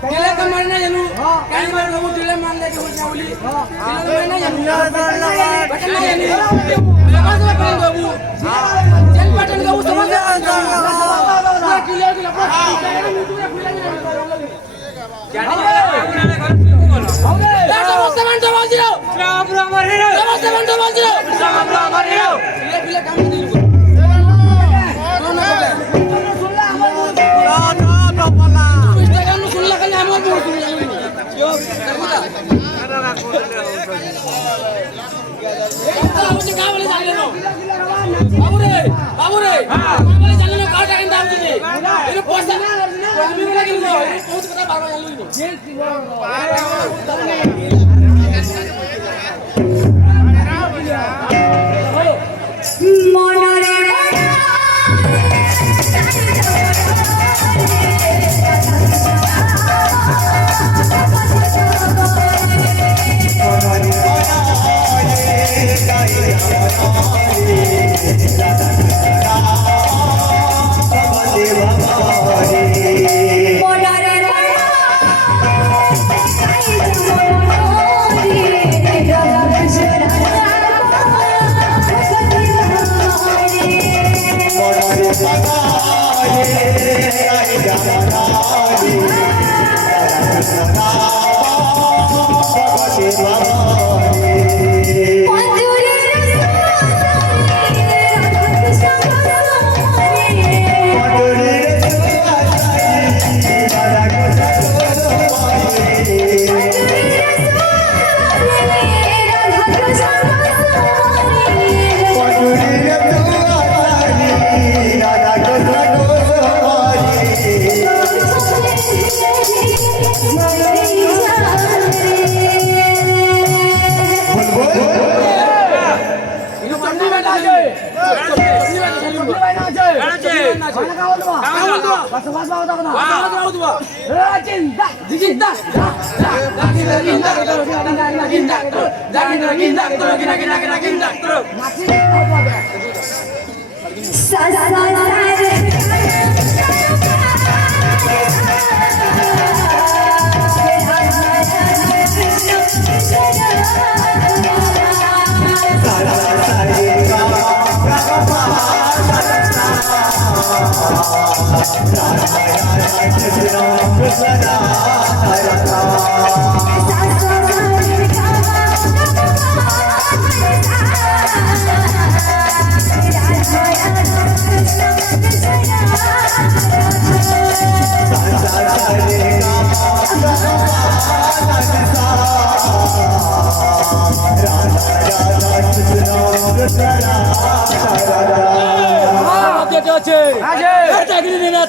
तिला का मारना जानू काय मारना वो तिला मारने के हो जावली तिला मारना जानू बटन नहीं जानू लगा दो बटन बाबू चल बटन का वो समझ पूरा क्लियर की लपड़ा यूट्यूब पे खुला नहीं जानी समस्त बंद बोल दियो राम राम हीरो समस्त बंद बोल दियो राम राम हीरो ये बिले काम नहीं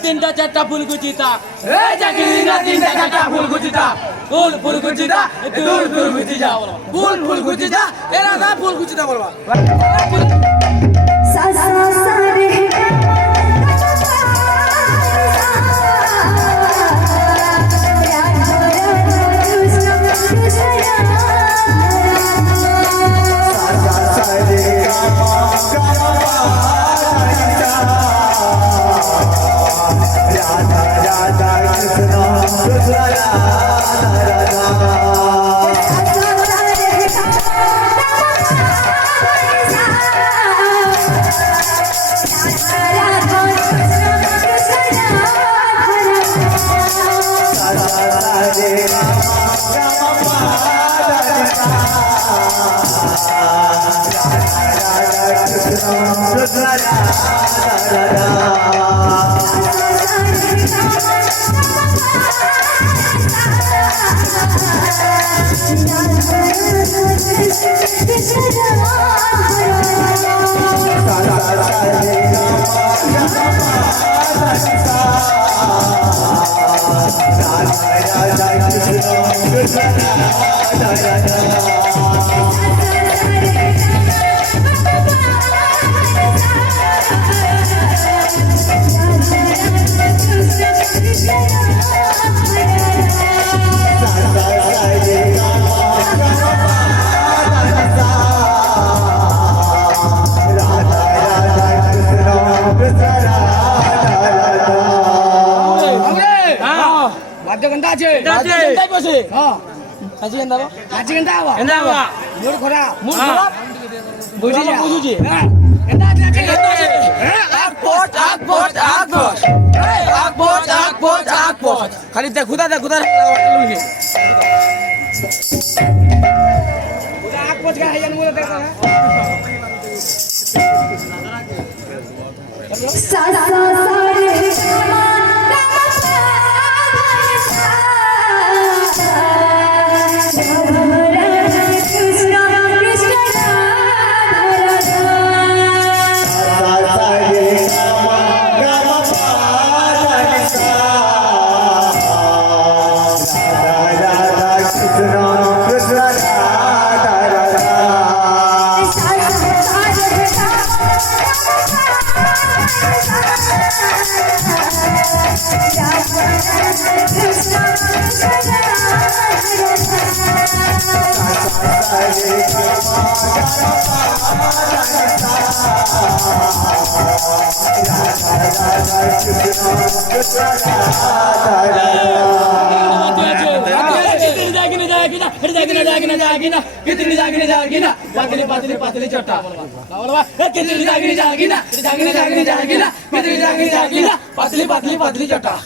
तीनटा चारटा फूल गुचिता चाकरी ना तीनटा चारटा फूल गुचिता फूल फूल गुचिता फूल फूल गुचिता फूल फूल गुचिता एरा ना फूल गुचिता बोलवा सा सा सा रे আছে তাই বসে হ্যাঁ আজি কেন দাও আজি কেন দাও কেন দাও মোর খরা বুঝি যা বুঝুজি হ্যাঁ এটা আছে আকবট খালি দে খুদা লুহি আকবট কা হাইয়ান মোরে দেখো सा सा सा रे पातली चट्टा पातली चट्टा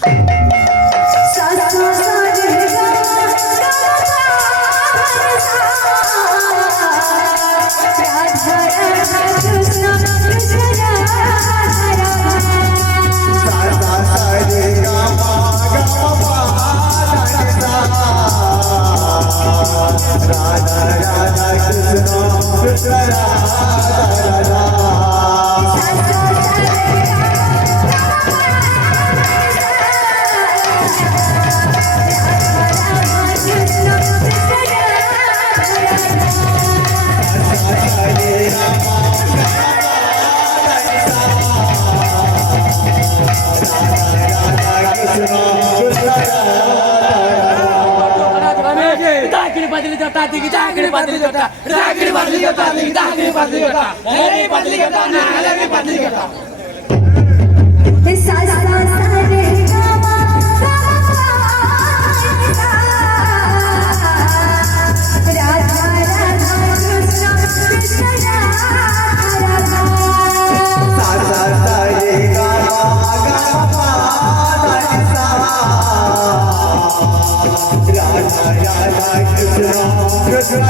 Krishna, Krishna,